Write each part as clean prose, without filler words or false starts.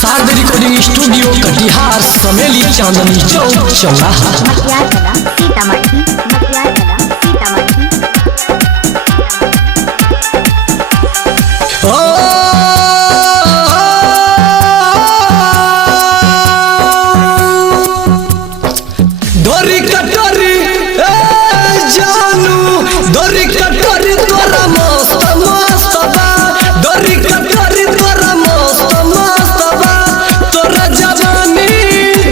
सार्द recording studio Katihar Sameli Chandni Chowk चौराहा सीतामढ़ी डोरी कटोरी जानू डोरी कटोरी तोरा मस्त मस्त बा डोरी कटोरी तोरा मस्त मस्त बा तोरा जवानी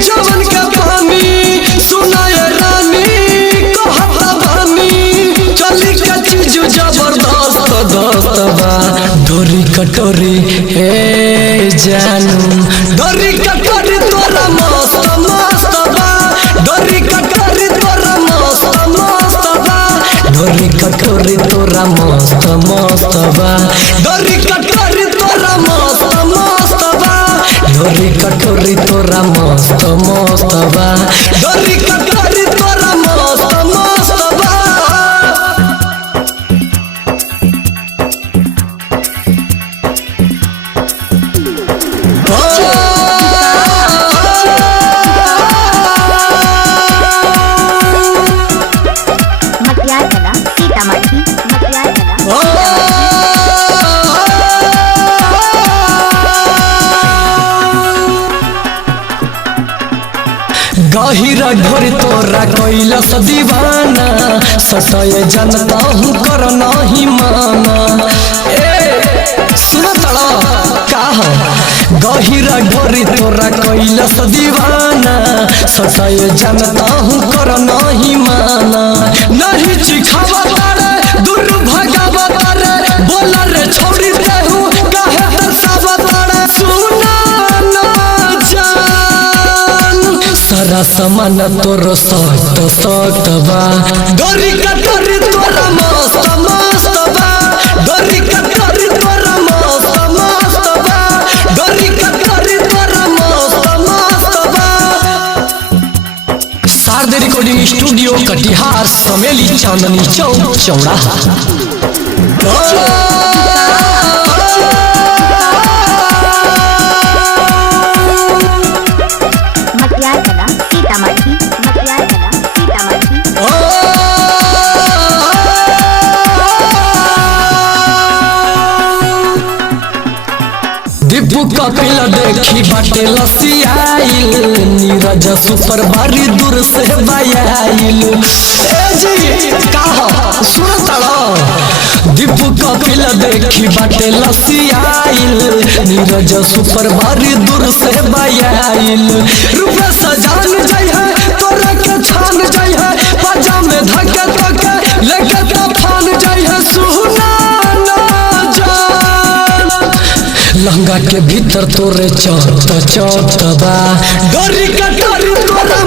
जवन के पानी सुनाए रानी कहता बानी चली के चीज जबरदस्त दस्त बा डोरी कटोरी जानू डोरी कटोरी तोरा मस्त मस्त बा डोरी कटोरी तोरा मस्त मस्त बा डोरी कटोरी तोरा मस्त मस्त बा डोरी कटोरी तोरा मस्त मस्त बा डोरी कटोरी तोरा मस्त मस्त बा डोरी कटोरी तोरा मस्त मस्त बा गहिरा ढोरी तोरा कैलस दीवाना सटय जनता हूँ कर नहीं माना सुन तड़ा काह गहिरा ढोरी तोरा कैलस दीवाना सटय जनता हूँ कर नहीं माना नहीं चिखावा तारे दूर भगावा तारे बोला रे छोड़ी देहू काहे तरसावा तारे सुना ना जान सारा सामान तोरो सख्त सख्त बा डोरी कटोरी तोरा मस्त मस्त बा डोरी कटोरी तोरा मस्त मस्त बा डोरी कटोरी तोरा मस्त मस्त बा सार्द रिकॉर्डिंग स्टूडियो कटिहार समेली चांदनी चौक चौराहा दीपू कपिल देखी बाटे लसियाइल नीरज सुपर बारी दूर से बयाइल जी कहा सुन तड़ा दीपू कपिल देखी बाटे लसियाइल नीरज सुपर बारी दूर से बयाइल रूपे सजान जाय है तोरा के छान जाय है पाजा में धके धके लेके तफान जाय है सुना ना जान लहंगा के भीतर तोरे चौत चौत बा डोरी कटोरी तोरा